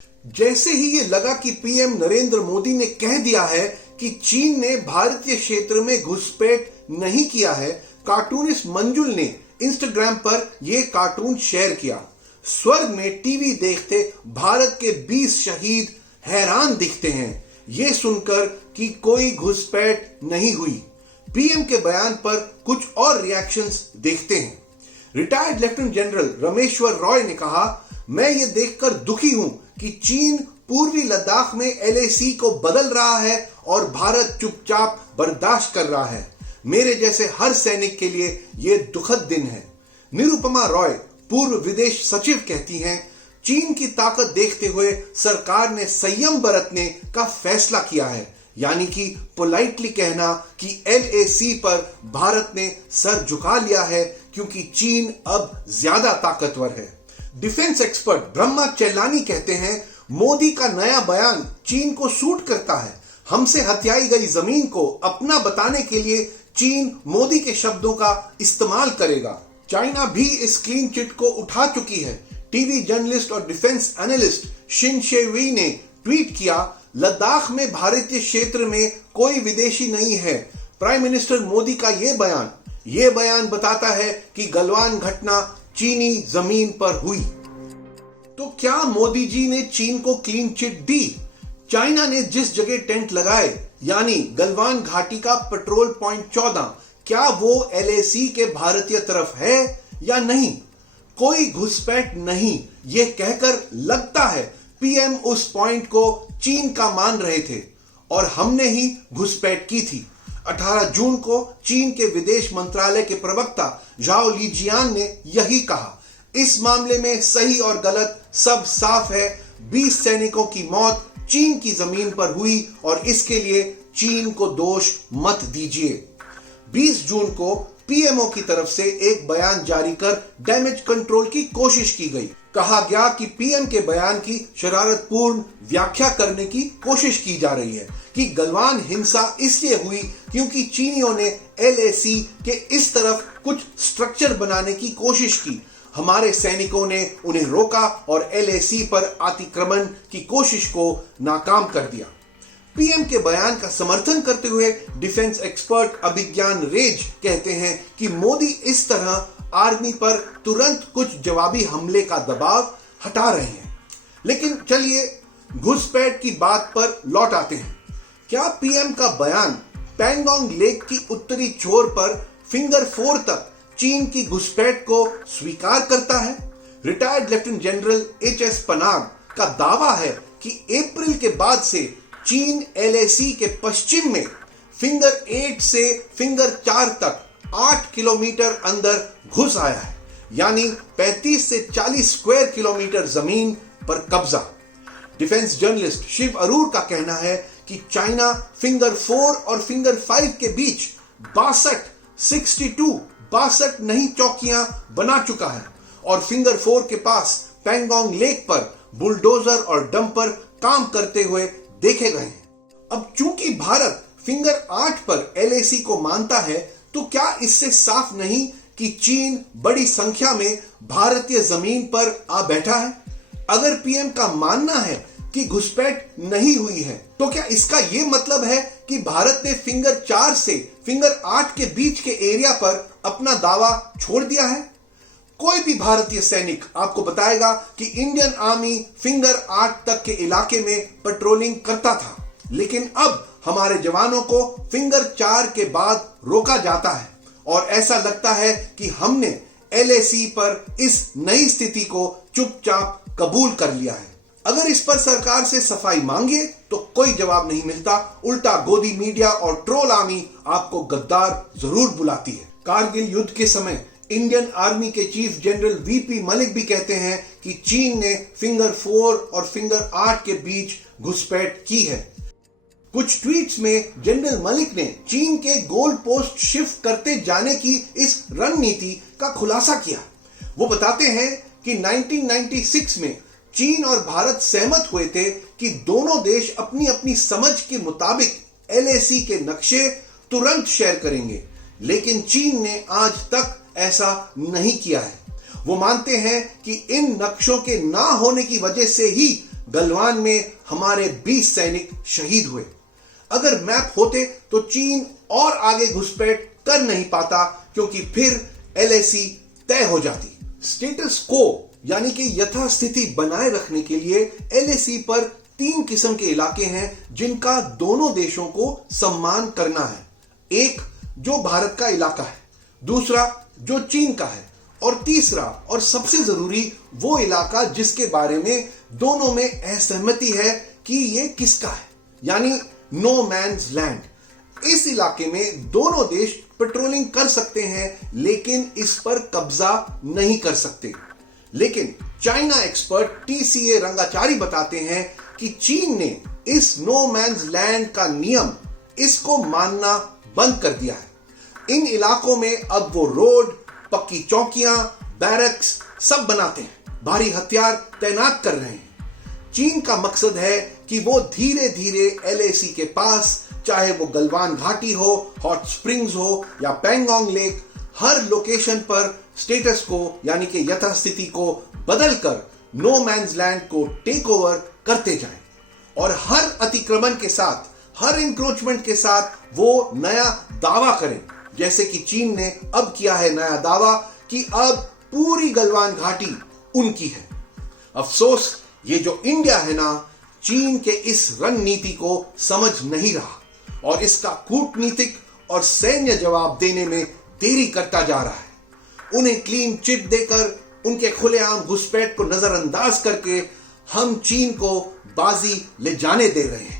जैसे ही ये लगा कि पीएम नरेंद्र मोदी ने कह दिया है कि चीन ने भारतीय क्षेत्र में घुसपैठ नहीं किया है, कार्टूनिस्ट मंजुल ने इंस्टाग्राम पर यह कार्टून शेयर किया। स्वर्ग में टीवी देखते भारत के 20 शहीद हैरान दिखते हैं ये सुनकर कि कोई घुसपैठ नहीं हुई। पीएम के बयान पर कुछ और रिएक्शंस देखते हैं। Retired lieutenant general Rameshwar Roy ने कहा, मैं ये देखकर दुखी हूं कि चीन पूर्वी लद्दाख में एलएसी को बदल रहा है और भारत चुपचाप बर्दाश्त कर रहा है। मेरे जैसे हर सैनिक के लिए यह दुखद दिन है। निरुपमा रॉय पूर्व विदेश सचिव कहती हैं, चीन की ताकत देखते हुए सरकार ने संयम बरतने का फैसला किया है, यानी कि पोलाइटली कहना कि एलएसी पर भारत ने सर झुका लिया है क्योंकि चीन अब ज्यादा ताकतवर है। डिफेंस एक्सपर्ट ब्रह्मा चेल्लानी कहते हैं, मोदी का नया बयान चीन को सूट करता है। हमसे हथियाई गई जमीन को अपना बताने के लिए चीन मोदी के शब्दों का इस्तेमाल करेगा। चाइना भी इस क्लीन चिट को उठा चुकी है। टीवी जर्नलिस्ट और डिफेंस एनालिस्ट शिन शेवी ने ट्वीट किया, लद्दाख में भारतीय क्षेत्र में कोई विदेशी नहीं है। प्राइम मिनिस्टर मोदी का यह बयान बताता है कि गलवान घटना चीनी जमीन पर हुई। तो क्या मोदी जी ने चीन को क्लीन चिट दी? चाइना ने जिस जगह टेंट लगाए, यानी गलवान घाटी का पेट्रोल पॉइंट 14, क्या वो एलएसी के भारतीय तरफ है या नहीं? कोई घुसपैठ नहीं, यह कहकर लगता है पीएम उस पॉइंट को चीन का मान रहे थे और हमने ही घुसपैठ की थी। 18 जून को चीन के विदेश मंत्रालय के प्रवक्ता झाओ लीजियान ने यही कहा। इस मामले में सही और गलत सब साफ है। 20 सैनिकों की मौत चीन की जमीन पर हुई और इसके लिए चीन को दोष मत दीजिए। 20 जून को पीएमओ की तरफ से एक बयान जारी कर डैमेज कंट्रोल की कोशिश की गई। कहा गया कि पीएम के बयान की शरारतपूर्ण व्याख्या करने की कोशिश की जा रही है कि गलवान हिंसा इसलिए हुई क्योंकि चीनियों ने एलएसी के इस तरफ कुछ स्ट्रक्चर बनाने की कोशिश की। हमारे सैनिकों ने उन्हें रोका और एलएसी पर अतिक्रमण की कोशिश को नाकाम कर दिया। पीएम के बयान का समर्थन करते हुए डिफेंस एक्सपर्ट अभिज्ञान रेज कहते हैं कि मोदी इस तरह आर्मी पर तुरंत कुछ जवाबी हमले का दबाव हटा रहे हैं। लेकिन चलिए घुसपैठ की बात पर लौट आते हैं। क्या पीएम का बयान पैंगोंग लेक की उत्तरी छोर पर फिंगर 4 तक चीन की घुसपैठ को स्वीकार करता है? Retired lieutenant general HS Panag का दावा है कि अप्रैल के बाद से चीन एलएसी के पश्चिम में फिंगर 8 से फिंगर 4 तक 8 किलोमीटर अंदर घुस आया है, यानी 35 से 40 स्क्वायर किलोमीटर जमीन पर कब्जा। डिफेंस जर्नलिस्ट शिव अरूर का कहना है कि चाइना फिंगर 4 और फिंगर 5 के बीच 62 नई चौकियां बना चुका है और फिंगर 4 के पास पैंगोंग लेक पर बुलडोजर और डंपर काम करते हुए देखे गए हैं। अब चूंकि भारत फिंगर 8 पर एलएसी को मानता है, तो क्या इससे साफ नहीं कि चीन बड़ी संख्या में भारतीय जमीन पर आ बैठा है? अगर पीएम का मानना है कि घुसपैठ नहीं हुई है, तो क्या इसका यह मतलब है कि भारत ने फिंगर 4 से फिंगर 8 के बीच के एरिया पर अपना दावा छोड़ दिया है? कोई भी भारतीय सैनिक आपको बताएगा कि इंडियन आर्मी फिंगर 8 तक के इलाके में पेट्रोलिंग करता था, लेकिन अब हमारे जवानों को फिंगर 4 के बाद रोका जाता है और ऐसा लगता है कि हमने एलएसी पर इस नई स्थिति को चुपचाप कबूल कर लिया है। अगर इस पर सरकार से सफाई मांगिए तो कोई जवाब नहीं मिलता, उल्टा गोदी मीडिया और ट्रोल आर्मी आपको गद्दार जरूर बुलाती है। कारगिल युद्ध के समय इंडियन आर्मी के चीफ जनरल वीपी मलिक भी कहते हैं कि चीन ने फिंगर 4 और फिंगर 8 के बीच घुसपैठ की है। कुछ ट्वीट्स में जनरल मलिक ने चीन के गोल पोस्ट शिफ्ट करते जाने की इस रणनीति का खुलासा किया। वो बताते हैं कि 1996 में चीन और भारत सहमत हुए थे कि दोनों देश अपनी अपनी समझ के मुताबिक एलएसी के नक्शे तुरंत शेयर करेंगे, लेकिन चीन ने आज तक ऐसा नहीं किया है। वो मानते हैं कि इन नक्शों के ना होने की वजह से ही गलवान में हमारे 20 सैनिक शहीद हुए। अगर मैप होते तो चीन और आगे घुसपैठ कर नहीं पाता, क्योंकि फिर LAC तय हो जाती। स्टेटस को यानी कि यथास्थिति बनाए रखने के लिए LAC पर 3 किस्म के इलाके हैं जिनका दोनों देशों को सम्मान करना है। एक जो भारत का इलाका है, दूसरा जो चीन का है, और तीसरा और सबसे जरूरी वो इलाका जिसके बारे में दोनों में असहमति है कि ये किसका है, यानी नो मैन्स लैंड। इस इलाके में दोनों देश पेट्रोलिंग कर सकते हैं, लेकिन इस पर कब्जा नहीं कर सकते। लेकिन चाइना एक्सपर्ट TCA रंगाचारी बताते हैं कि चीन ने इस नो मैन्स लैंड का नियम इसको मानना बंद कर दिया है। इन इलाकों में अब वो रोड, पक्की चौकियां, बैरक्स सब बनाते हैं, भारी हथियार तैनात कर रहे हैं। चीन का मकसद है कि वो धीरे धीरे LAC के पास, चाहे वो गलवान घाटी हो, हॉट स्प्रिंग्स हो या पैंगोंग लेक, हर लोकेशन पर स्टेटस को यानी कि यथास्थिति को बदलकर नो मैन्स लैंड को टेक ओवर करते जाएं। और हर अतिक्रमण के साथ, हर इंक्रोचमेंट के साथ वो नया दावा करें, जैसे कि चीन ने अब किया है नया दावा कि अब पूरी गलवान घाटी उनकी है। अफसोस ये जो इंडिया है ना, चीन के इस रणनीति को समझ नहीं रहा और इसका कूटनीतिक और सैन्य जवाब देने में देरी करता जा रहा है। उन्हें क्लीन चिट देकर, उनके खुलेआम घुसपैठ को नजरअंदाज करके हम चीन को बाजी ले जाने दे रहे हैं।